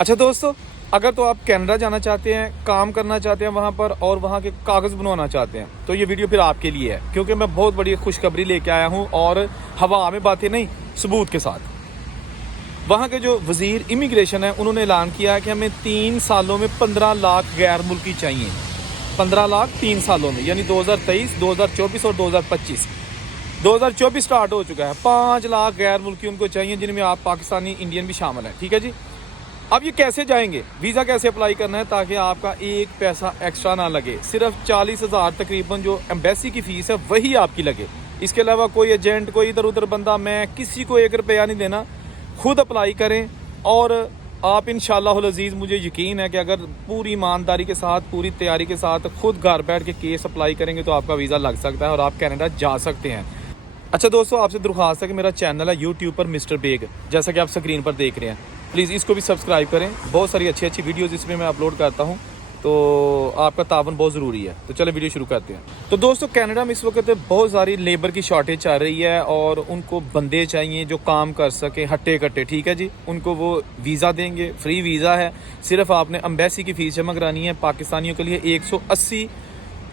اچھا دوستو، اگر تو آپ کینیڈا جانا چاہتے ہیں، کام کرنا چاہتے ہیں وہاں پر اور وہاں کے کاغذ بنوانا چاہتے ہیں تو یہ ویڈیو پھر آپ کے لیے ہے، کیونکہ میں بہت بڑی خوشخبری لے کے آیا ہوں اور ہوا میں باتیں نہیں، ثبوت کے ساتھ۔ وہاں کے جو وزیر امیگریشن ہے انہوں نے اعلان کیا ہے کہ ہمیں 3 سالوں میں 15 لاکھ غیر ملکی چاہیے۔ 15 لاکھ 3 سالوں میں، یعنی 2023، 2024 اور 2025۔ 2024 سٹارٹ ہو چکا ہے، 5 لاکھ غیر ملکی ان کو چاہیے، جن میں آپ پاکستانی انڈین بھی شامل ہیں، ٹھیک ہے جی۔ اب یہ کیسے جائیں گے، ویزا کیسے اپلائی کرنا ہے تاکہ آپ کا ایک پیسہ ایکسٹرا نہ لگے، صرف 40,000 تقریباً جو ایمبیسی کی فیس ہے وہی آپ کی لگے۔ اس کے علاوہ کوئی ایجنٹ، کوئی ادھر ادھر بندہ، میں کسی کو 1 روپیہ نہیں دینا، خود اپلائی کریں۔ اور آپ انشاءاللہ العزیز، مجھے یقین ہے کہ اگر پوری ایمانداری کے ساتھ، پوری تیاری کے ساتھ خود گھر بیٹھ کے کیس اپلائی کریں گے تو آپ کا ویزا لگ سکتا ہے اور آپ کینیڈا جا سکتے ہیں۔ اچھا دوستو، آپ سے درخواست ہے کہ میرا چینل ہے یوٹیوب پر مسٹر بیگ، جیسا کہ آپ سکرین پر دیکھ رہے ہیں، پلیز اس کو بھی سبسکرائب کریں۔ بہت ساری اچھی ویڈیوز اس میں اپلوڈ کرتا ہوں، تو آپ کا تعاون بہت ضروری ہے۔ تو چلیں ویڈیو شروع کرتے ہیں۔ تو دوستو، کینیڈا میں اس وقت بہت ساری لیبر کی شارٹیج چل رہی ہے اور ان کو بندے چاہیے جو کام کر سکے ہٹے کٹے، ٹھیک ہے جی۔ ان کو وہ ویزا دیں گے، فری ویزا ہے، صرف آپ نے ایمبیسی کی فیس جمع کرانی ہے۔ پاکستانیوں کے لیے 180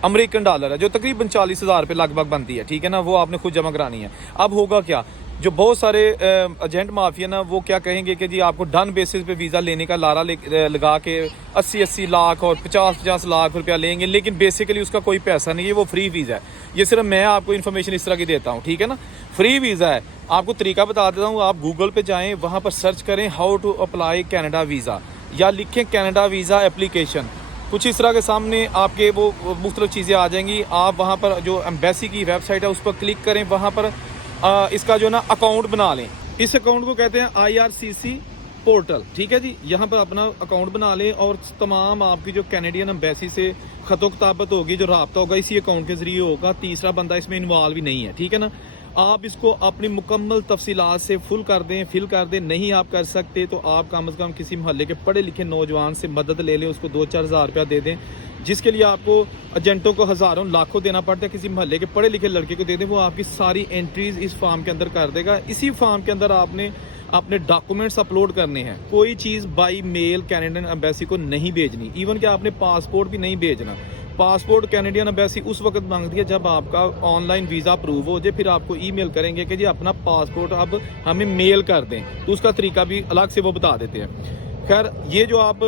امریکن ڈالر ہے، جو تقریباً 40,000 روپے لگ بھگ بنتی ہے، ٹھیک ہے نا، وہ آپ نے خود جمع کرانی ہے۔ اب ہوگا کیا، جو بہت سارے ایجنٹ مافیا نا، وہ کیا کہیں گے کہ جی آپ کو ڈن بیسس پہ ویزا لینے کا لارا لگا کے 80 لاکھ اور 50 لاکھ روپیہ لیں گے، لیکن بیسیکلی اس کا کوئی پیسہ نہیں ہے، وہ فری ویزا ہے۔ یہ صرف میں آپ کو انفارمیشن اس طرح کی دیتا ہوں، ٹھیک ہے نا، فری ویزا ہے۔ آپ کو طریقہ بتا دیتا ہوں، آپ گوگل پہ جائیں، وہاں پر سرچ کریں how to apply Canada visa, یا لکھیں کینیڈا ویزا اپلیکیشن، کچھ اس طرح کے سامنے آپ کے وہ مختلف چیزیں آ جائیں گی۔ آپ وہاں پر جو ایمبیسی کی ویب سائٹ ہے اس پر کلک کریں، وہاں پر اس کا جو نا اکاؤنٹ بنا لیں۔ اس اکاؤنٹ کو کہتے ہیں IRCC پورٹل، ٹھیک ہے جی۔ یہاں پر اپنا اکاؤنٹ بنا لیں اور تمام آپ کی جو کینیڈین ایمبیسی سے خط و کتابت ہوگی، جو رابطہ ہوگا، اسی اکاؤنٹ کے ذریعے ہوگا۔ تیسرا بندہ اس میں انوالو بھی نہیں ہے، ٹھیک ہے نا۔ آپ اس کو اپنی مکمل تفصیلات سے فل کر دیں۔ نہیں آپ کر سکتے تو آپ کم از کم کسی محلے کے پڑھے لکھے نوجوان سے مدد لے لیں، اس کو 2-4 ہزار روپیہ دے دیں، جس کے لیے آپ کو ایجنٹوں کو ہزاروں لاکھوں دینا پڑتا ہے۔ کسی محلے کے پڑھے لکھے لڑکے کو دے دیں، وہ آپ کی ساری انٹریز اس فارم کے اندر کر دے گا۔ اسی فارم کے اندر آپ نے اپنے ڈاکومنٹس اپلوڈ کرنے ہیں۔ کوئی چیز بائی میل کینیڈین ایمبیسی کو نہیں بھیجنی، ایون کہ آپ نے پاسپورٹ بھی نہیں بھیجنا۔ پاسپورٹ کینیڈین ایمبیسی اس وقت مانگتی ہے جب آپ کا آن لائن ویزا اپروو ہو جائے، پھر آپ کو ای میل کریں گے کہ جی اپنا پاسپورٹ اب ہمیں میل کر دیں، تو اس کا طریقہ بھی الگ سے وہ بتا دیتے ہیں۔ خیر، یہ جو آپ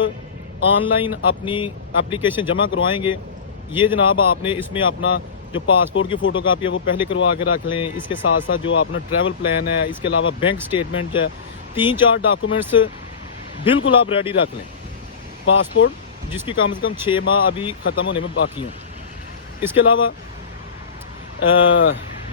آن لائن اپنی اپلیکیشن جمع کروائیں گے، یہ جناب آپ نے اس میں اپنا جو پاسپورٹ کی فوٹو کاپی ہے وہ پہلے کروا کے رکھ لیں۔ اس کے ساتھ ساتھ جو اپنا ٹریول پلان ہے، اس کے علاوہ بینک سٹیٹمنٹ ہے، 3-4 ڈاکومنٹس بالکل آپ ریڈی رکھ لیں۔ پاسپورٹ جس کی کم از کم 6 ماہ ابھی ختم ہونے میں باقی ہوں، اس کے علاوہ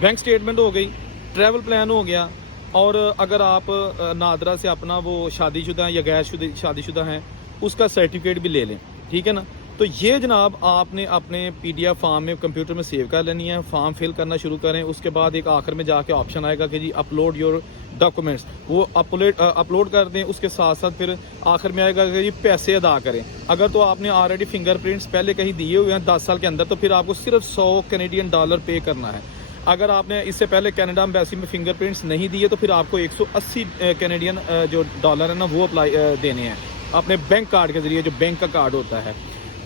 بینک سٹیٹمنٹ ہو گئی، ٹریول پلان ہو گیا، اور اگر آپ نادرا سے اپنا وہ شادی شدہ ہیں یا غیر شادی شدہ ہیں اس کا سرٹیفکیٹ بھی لے لیں، ٹھیک ہے نا۔ تو یہ جناب آپ نے اپنے PDF فارم میں کمپیوٹر میں سیو کر لینی ہے۔ فارم فل کرنا شروع کریں، اس کے بعد ایک آخر میں جا کے آپشن آئے گا کہ جی اپلوڈ یور ڈاکومنٹس، وہ اپلوڈ کر دیں۔ اس کے ساتھ ساتھ پھر آخر میں آئے گا کہ جی پیسے ادا کریں۔ اگر تو آپ نے آلریڈی فنگر پرنٹس پہلے کہیں دیے ہوئے ہیں 10 سال کے اندر، تو پھر آپ کو صرف 100 کینیڈین ڈالر پے کرنا ہے۔ اگر آپ نے اس سے پہلے کینیڈا ایمبیسی میں فنگر پرنٹس نہیں دیے تو پھر آپ کو 180 کینیڈین جو ڈالر ہے نا وہ اپلائی دینے ہیں اپنے بینک کارڈ کے ذریعے، جو بینک کا کارڈ ہوتا ہے۔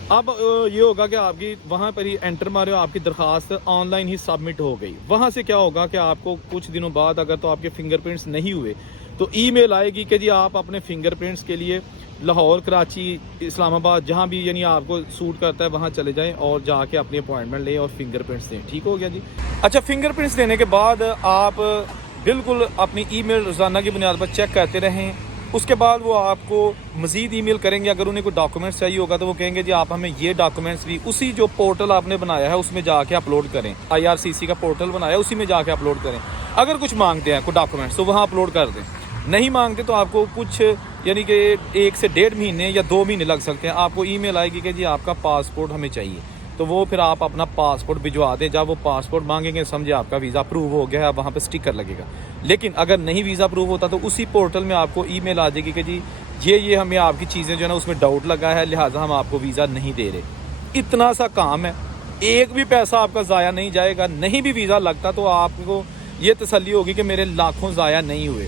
اب یہ ہوگا کہ آپ کی وہاں پر ہی انٹر مارے، آپ کی درخواست آن لائن ہی سبمٹ ہو گئی۔ وہاں سے کیا ہوگا کہ آپ کو کچھ دنوں بعد اگر تو آپ کے فنگر پرنٹس نہیں ہوئے تو ای میل آئے گی کہ جی آپ اپنے فنگر پرنٹس کے لیے لاہور، کراچی، اسلام آباد، جہاں بھی یعنی آپ کو سوٹ کرتا ہے وہاں چلے جائیں اور جا کے اپنی اپوائنٹمنٹ لیں اور فنگر پرنٹس دیں، ٹھیک ہو گیا جی۔ اچھا، فنگر پرنٹس دینے کے بعد آپ بالکل اپنی ای میل روزانہ کی بنیاد پر چیک کرتے رہیں۔ اس کے بعد وہ آپ کو مزید ای میل کریں گے۔ اگر انہیں کوئی ڈاکومنٹس چاہیے ہوگا تو وہ کہیں گے جی آپ ہمیں یہ ڈاکومنٹس بھی اسی جو پورٹل آپ نے بنایا ہے اس میں جا کے اپلوڈ کریں۔ IRCC کا پورٹل بنایا ہے، اسی میں جا کے اپلوڈ کریں۔ اگر کچھ مانگتے ہیں کوئی ڈاکومنٹس تو وہاں اپلوڈ کر دیں، نہیں مانگتے تو آپ کو کچھ یعنی کہ 1 سے 1.5 مہینے یا 2 مہینے لگ سکتے ہیں۔ آپ کو ای میل آئے گی کہ جی آپ کا پاسپورٹ ہمیں چاہیے، تو وہ پھر آپ اپنا پاسپورٹ بھجوا دیں۔ جب وہ پاسپورٹ مانگیں گے سمجھے آپ کا ویزا اپروو ہو گیا ہے، وہاں پہ سٹیکر لگے گا۔ لیکن اگر نہیں ویزا اپروو ہوتا تو اسی پورٹل میں آپ کو ای میل آ جائے گی کہ جی یہ ہمیں آپ کی چیزیں جو ہے نا اس میں ڈاؤٹ لگا ہے، لہٰذا ہم آپ کو ویزا نہیں دے رہے۔ اتنا سا کام ہے، ایک بھی پیسہ آپ کا ضائع نہیں جائے گا۔ نہیں بھی ویزا لگتا تو آپ کو یہ تسلی ہوگی کہ میرے لاکھوں ضائع نہیں ہوئے۔